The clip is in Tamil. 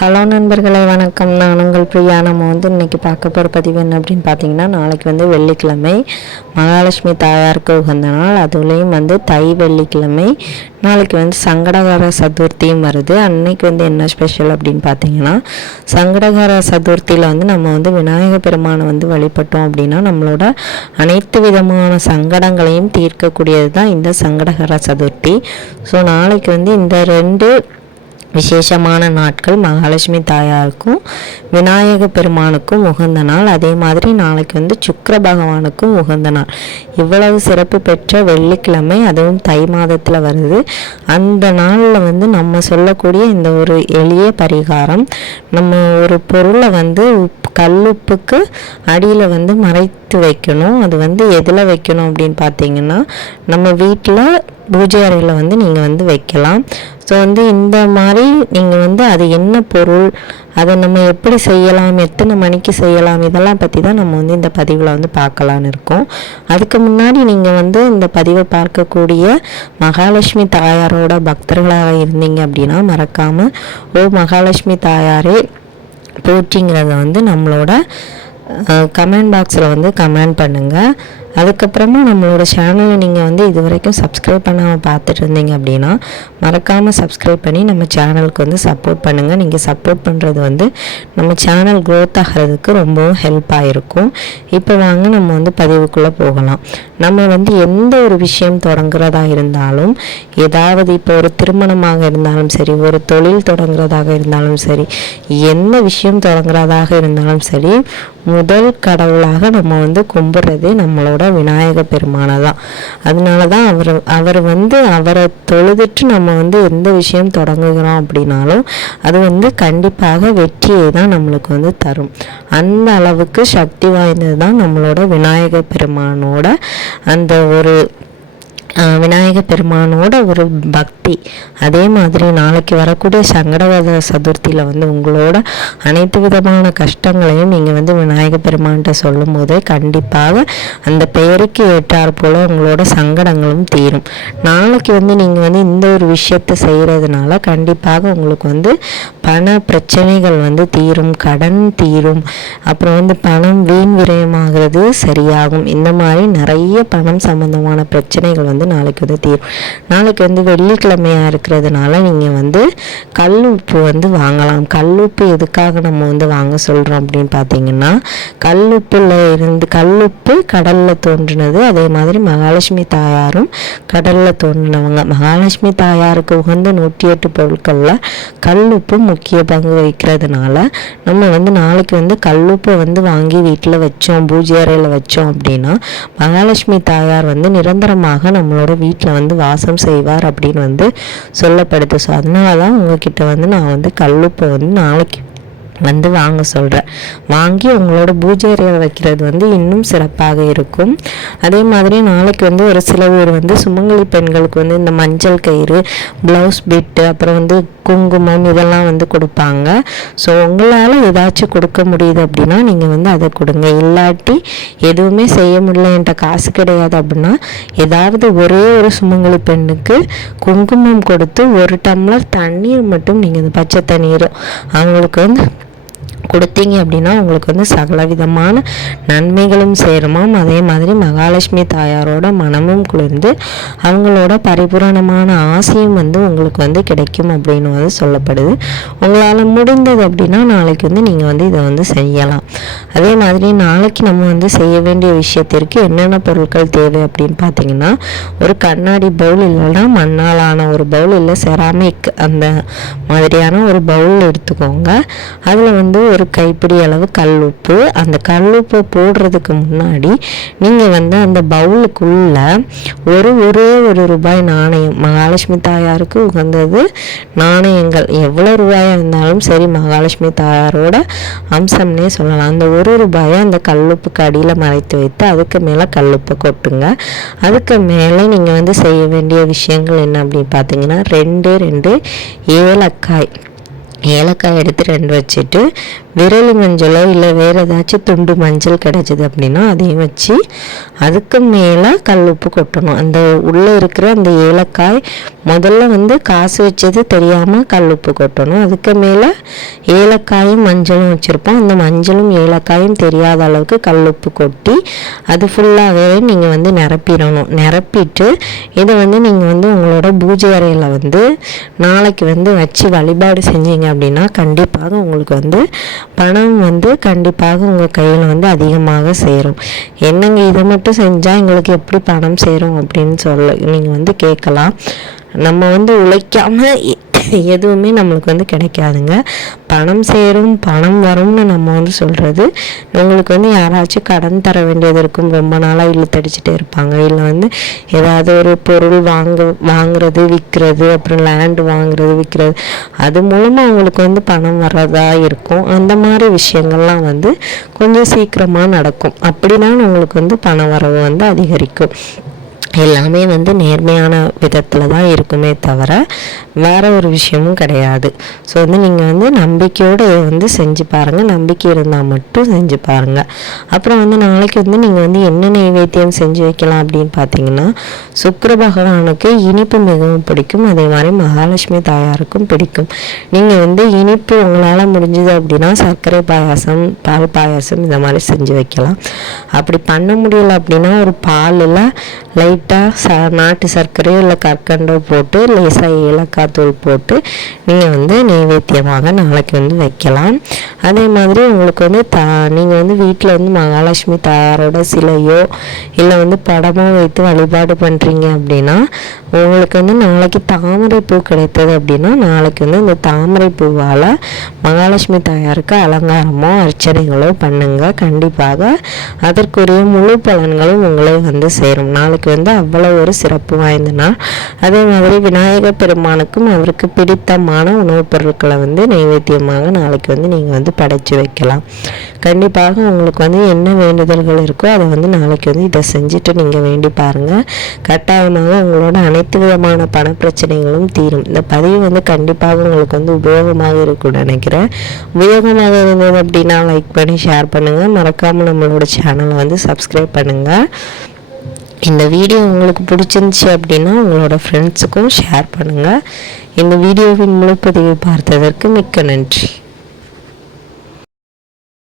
ஹலோ நண்பர்களே வணக்கம். நான் உங்கள் பிரியா. நம்ம வந்து இன்னைக்கு பார்க்க போகிற பதிவு என்ன அப்படின்னு பார்த்தீங்கன்னா நாளைக்கு வந்து வெள்ளிக்கிழமை மகாலட்சுமி தாயாருக்கு உகந்த நாள். அதுலேயும் வந்து தை வெள்ளிக்கிழமை. நாளைக்கு வந்து சங்கடகர சதுர்த்தியும் வருது. அன்னைக்கு வந்து என்ன ஸ்பெஷல் அப்படின்னு பார்த்தீங்கன்னா சங்கடகர சதுர்த்தியில் வந்து நம்ம வந்து விநாயக பெருமானை வந்து வழிபட்டோம் அப்படின்னா நம்மளோட அனைத்து விதமான சங்கடங்களையும் தீர்க்கக்கூடியது தான் இந்த சங்கடகர சதுர்த்தி. ஸோ நாளைக்கு வந்து இந்த ரெண்டு விசேஷமான நாட்கள் மகாலட்சுமி தாயாருக்கும் விநாயக பெருமானுக்கும் உகந்த நாள். அதே மாதிரி நாளைக்கு வந்து சுக்கர பகவானுக்கும் உகந்த நாள். இவ்வளவு சிறப்பு பெற்ற வெள்ளிக்கிழமை அதுவும் தை மாதத்தில் வருது. அந்த நாளில் வந்து நம்ம சொல்லக்கூடிய இந்த ஒரு எளிய பரிகாரம் நம்ம ஒரு பொருளை வந்து உப்பு கல்லுப்புக்கு அடியில் வந்து மறைத்து வைக்கணும். அது வந்து எதில் வைக்கணும் அப்படின்னு பார்த்தீங்கன்னா நம்ம வீட்டில் பூஜை அறையில் வந்து நீங்கள் வந்து வைக்கலாம். ஸோ வந்து இந்த மாதிரி நீங்கள் வந்து அது என்ன பொருள் அதை நம்ம எப்படி செய்யலாம் எத்தனை மணிக்கு செய்யலாம் இதெல்லாம் பற்றி தான் நம்ம வந்து இந்த பதிவில் வந்து பார்க்கலான்னு இருக்கோம். அதுக்கு முன்னாடி நீங்கள் வந்து இந்த பதிவை பார்க்கக்கூடிய மகாலட்சுமி தாயாரோட பக்தர்களாக இருந்தீங்க அப்படின்னா மறக்காமல் ஓ மகாலட்சுமி தாயாரே போற்றிங்கிறத வந்து நம்மளோட கமெண்ட் பாக்ஸில் வந்து கமெண்ட் பண்ணுங்கள் அதுக்கப்புறமா நம்மளோட சேனலை நீங்கள் வந்து இது வரைக்கும் சப்ஸ்கிரைப் பண்ணாமல் பார்த்துட்டு இருந்தீங்க அப்படின்னா மறக்காமல் சப்ஸ்கிரைப் பண்ணி நம்ம சேனலுக்கு வந்து சப்போர்ட் பண்ணுங்கள் நீங்கள் சப்போர்ட் பண்ணுறது வந்து நம்ம சேனல் க்ரோத் ஆகிறதுக்கு ரொம்பவும் ஹெல்ப்பாக இருக்கும் இப்போ வாங்க நம்ம வந்து பதிவுக்குள்ளே போகலாம். நம்ம வந்து எந்த ஒரு விஷயம் தொடங்குறதா இருந்தாலும் ஏதாவது இப்போ ஒரு திருமணமாக இருந்தாலும் சரி ஒரு தொழில் தொடங்குறதாக இருந்தாலும் சரி எந்த விஷயம் தொடங்குறதாக இருந்தாலும் சரி முதல் கடவுளாக நம்ம வந்து கும்பிட்றது நம்மளோட விநாயக பெருமானை தான் அதனால தான் அவர் அவர் வந்து அவரை தொழுதுட்டு நம்ம வந்து எந்த விஷயம் தொடங்குகிறோம் அப்படின்னாலும் அது வந்து கண்டிப்பாக வெற்றியை தான் நம்மளுக்கு வந்து தரும். அந்த அளவுக்கு சக்தி வாய்ந்தது தான் நம்மளோட விநாயக பெருமானோட அந்த ஒரு விநாயக பெருமானோட ஒரு பக்தி. அதே மாதிரி நாளைக்கு வரக்கூடிய சங்கடவத சதுர்த்தியில் வந்து உங்களோட அனைத்து விதமான கஷ்டங்களையும் நீங்கள் வந்து விநாயக பெருமான்கிட்ட சொல்லும் போதே கண்டிப்பாக அந்த பெயருக்கு ஏற்றாற் போல் உங்களோட சங்கடங்களும் தீரும். நாளைக்கு வந்து நீங்கள் வந்து இந்த ஒரு விஷயத்தை செய்கிறதுனால கண்டிப்பாக உங்களுக்கு வந்து பண பிரச்சனைகள் வந்து தீரும் கடன் தீரும். அப்புறம் வந்து பணம் வீண் விரயமாகிறது சரியாகும். இந்த மாதிரி நிறைய பணம் சம்பந்தமான பிரச்சனைகள் வந்து நாளைக்கு வந்து தீரும் நாளைக்கு வந்து வெள்ளிக்கிழமையாக இருக்கிறதுனால நீங்கள் வந்து கல் உப்பு வந்து வாங்கலாம். கல் உப்பு எதுக்காக நம்ம வந்து வாங்க சொல்கிறோம் அப்படின்னு பார்த்தீங்கன்னா கல் உப்பில் இருந்து கல் உப்பு கடலில் தோன்றினது. அதே மாதிரி மகாலட்சுமி தாயாரும் கடலில் தோன்றினவங்க. மகாலட்சுமி தாயாருக்கு உகந்த நூற்றி எட்டு பொருட்களில் கல் உப்பு முக்கிய பங்கு வகிக்கிறதுனால நம்ம வந்து நாளைக்கு வந்து கல்லுப்பை வந்து வாங்கி வீட்டில் வச்சோம் பூஜை அறையில் வச்சோம் அப்படின்னா மகாலட்சுமி தாயார் வந்து நிரந்தரமாக நம்மளோட வீட்டில் வந்து வாசம் செய்வார் அப்படின்னு வந்து சொல்லப்படுது. ஸோ அதனால தான் உங்ககிட்ட வந்து நான் வந்து கல்லுப்பை வந்து நாளைக்கு வந்து வாங்க சொல்கிறேன் வாங்கி உங்களோட பூஜை அறையில் வைக்கிறது வந்து இன்னும் சிறப்பாக இருக்கும். அதே மாதிரி நாளைக்கு வந்து ஒரு சில பேர் வந்து சுமங்கலி பெண்களுக்கு வந்து இந்த மஞ்சள் கயிறு ப்ளவுஸ் பிட்டு அப்புறம் வந்து குங்குமம் இதெல்லாம் வந்து கொடுப்பாங்க. ஸோ உங்களால் ஏதாச்சும் கொடுக்க முடியுது அப்படின்னா நீங்கள் வந்து அதை கொடுங்க. இல்லாட்டி எதுவுமே செய்ய முடியல என்கிட்ட காசு கிடையாது அப்படின்னா ஏதாவது ஒரே ஒரு சுமங்கலி பெண்ணுக்கு குங்குமம் கொடுத்து ஒரு டம்ளர் தண்ணீர் மட்டும் நீங்கள் இந்த பச்சை தண்ணீர் அவங்களுக்கு வந்து கொடுத்தீங்க அப்படின்னா உங்களுக்கு வந்து சகல விதமான நன்மைகளும் சேருமாம். அதே மாதிரி மகாலட்சுமி தாயாரோட மனமும் குளிர்ந்து அவங்களோட பரிபூரணமான ஆசையும் வந்து உங்களுக்கு வந்து கிடைக்கும் அப்படின்னு வந்து சொல்லப்படுது. உங்களால் முடிந்தது அப்படின்னா நாளைக்கு வந்து நீங்கள் வந்து இதை வந்து செய்யலாம். அதே மாதிரி நாளைக்கு நம்ம வந்து செய்ய வேண்டிய விஷயத்திற்கு என்னென்ன பொருட்கள் தேவை அப்படின்னு பார்த்தீங்கன்னா ஒரு கண்ணாடி பவுல் இல்லைன்னா மண்ணால் ஆன ஒரு பவுல் இல்லை செராமிக் அந்த மாதிரியான ஒரு பவுல் எடுத்துக்கோங்க. அதில் வந்து ஒரு கைப்பிடி அளவு கல் உப்பு அந்த கல் உப்பை போடுறதுக்கு முன்னாடி நீங்கள் வந்து அந்த பவுலுக்குள்ளே ஒரு ஒரே ஒரு ரூபாய் நாணயம் மகாலட்சுமி தாயாருக்கு உகந்தது நாணயங்கள். எவ்வளோ ரூபாயாக இருந்தாலும் சரி மகாலட்சுமி தாயாரோட அம்சம்னே சொல்லலாம். அந்த ஒரு ரூபாயை அந்த கல்லுப்புக்கு அடியில் மறைத்து வைத்து அதுக்கு மேலே கல்லுப்பை கொட்டுங்க. அதுக்கு மேலே நீங்கள் வந்து செய்ய வேண்டிய விஷயங்கள் என்ன அப்படின்னு பார்த்தீங்கன்னா ரெண்டு ரெண்டு ஏலக்காய். ஏலக்காய் எடுத்து ரெண்டு வச்சுட்டு விரலி மஞ்சளோ இல்லை வேறு ஏதாச்சும் துண்டு மஞ்சள் கிடச்சிது அப்படின்னா அதையும் வச்சு அதுக்கு மேலே கல் உப்பு கொட்டணும். அந்த உள்ளே இருக்கிற அந்த ஏலக்காய் முதல்ல வந்து காசு வச்சது தெரியாமல் கல் உப்பு கொட்டணும். அதுக்கு மேலே ஏலக்காயும் மஞ்சளும் வச்சுருப்போம். அந்த மஞ்சளும் ஏலக்காயும் தெரியாத அளவுக்கு கல் உப்பு கொட்டி அது ஃபுல்லாகவே நீங்கள் வந்து நிரப்பிடணும். நிரப்பிட்டு இதை வந்து நீங்கள் வந்து உங்களோட பூஜை அறையில் வந்து நாளைக்கு வந்து வச்சு வழிபாடு செஞ்சீங்க அப்படின்னா கண்டிப்பாக உங்களுக்கு வந்து பணம் வந்து கண்டிப்பாக உங்கள் கையில் வந்து அதிகமாக சேரும். என்னங்க இதை மட்டும் செஞ்சால் எங்களுக்கு எப்படி பணம் சேரும் அப்படின்னு சொல்ல நீங்கள் வந்து கேட்கலாம். நம்ம வந்து உழைக்காமல் எதுவுமே நம்மளுக்கு வந்து கிடைக்காதுங்க. பணம் சேரும் பணம் வரும்னு நம்ம வந்து சொல்கிறது உங்களுக்கு வந்து யாராச்சும் கடன் தர வேண்டியது இருக்கும். ரொம்ப நாளாக இழுத்தடிச்சிட்டே இருப்பாங்க. இல்லை வந்து ஏதாவது ஒரு பொருள் வாங்க வாங்குறது விற்கிறது அப்புறம் லேண்டு வாங்குறது விற்கிறது அது மூலமாக அவங்களுக்கு வந்து பணம் வர்றதா இருக்கும். அந்த மாதிரி விஷயங்கள்லாம் வந்து கொஞ்சம் சீக்கிரமாக நடக்கும். அப்படிதான் உங்களுக்கு வந்து பண வரவு வந்து அதிகரிக்கும். எல்லாமே வந்து நேர்மையான விதத்தில் தான் இருக்குமே தவிர வேறு ஒரு விஷயமும் கிடையாது. ஸோ வந்து நீங்கள் வந்து நம்பிக்கையோடு இதை வந்து செஞ்சு பாருங்கள் நம்பிக்கை இருந்தால் மட்டும் செஞ்சு பாருங்கள் அப்புறம் வந்து நாளைக்கு வந்து நீங்கள் வந்து என்ன நைவேத்தியம் செஞ்சு வைக்கலாம் அப்படின்னு பார்த்தீங்கன்னா சுக்கர பகவானுக்கு இனிப்பு மிகவும் பிடிக்கும். அதே மாதிரி மகாலட்சுமி தாயாருக்கும் பிடிக்கும். நீங்கள் வந்து இனிப்பு உங்களால் முடிஞ்சது அப்படின்னா சர்க்கரை பாயாசம் பால் பாயாசம் இந்த மாதிரி செஞ்சு வைக்கலாம். அப்படி பண்ண முடியல அப்படின்னா ஒரு பாலில் லைட்டாக ச நாட்டு சர்க்கரையோ இல்லை கற்கண்டோ போட்டு லேசாக ஏலக்காய் தூள் போட்டு நீங்கள் வந்து நைவேத்தியமாக நாளைக்கு வந்து வைக்கலாம். அதே மாதிரி உங்களுக்கு வந்து தா நீங்கள் வந்து வீட்டில் வந்து மகாலட்சுமி தாயாரோட சிலையோ இல்லை வந்து படமோ வைத்து வழிபாடு பண்ணுறீங்க அப்படின்னா உங்களுக்கு வந்து நாளைக்கு தாமரை பூ கிடைத்தது அப்படின்னா நாளைக்கு வந்து இந்த தாமரை பூவால் மகாலட்சுமி தாயாருக்கு அலங்காரமோ அர்ச்சனைகளோ பண்ணுங்க. கண்டிப்பாக அதற்குரிய முழு பலன்களும் உங்களை வந்து சேரும். நாளைக்கு வந்து அவ்வளோ ஒரு சிறப்பு வாய்ந்த நாள். அதே மாதிரி விநாயகர் பெருமானுக்கும் அவருக்கு பிடித்தமான உணவுப் பொருட்களை வந்து நைவேத்தியமாக நாளைக்கு வந்து நீங்கள் வந்து படைச்சு வைக்கலாம். கண்டிப்பாக உங்களுக்கு வந்து என்ன வேண்டுதல்கள் இருக்கோ அதை வந்து நாளைக்கு வந்து இதை செஞ்சுட்டு நீங்கள் வேண்டி பாருங்கள் கட்டாயமாக உங்களோட அனைத்து விதமான பண பிரச்சனைகளும் தீரும். இந்த பதிவு வந்து கண்டிப்பாக உங்களுக்கு வந்து உபயோகமாக இருக்கும்னு நினைக்கிறேன். உபயோகமாக இருந்தது அப்படின்னா லைக் பண்ணி ஷேர் பண்ணுங்கள் மறக்காமல் நம்மளோட சேனலை வந்து சப்ஸ்கிரைப் பண்ணுங்கள் இந்த வீடியோ உங்களுக்கு பிடிச்சிருந்துச்சி அப்படின்னா உங்களோட ஃப்ரெண்ட்ஸுக்கும் ஷேர் பண்ணுங்கள் இந்த வீடியோவின் முழுப்பதிவை பார்த்ததற்கு மிக்க நன்றி.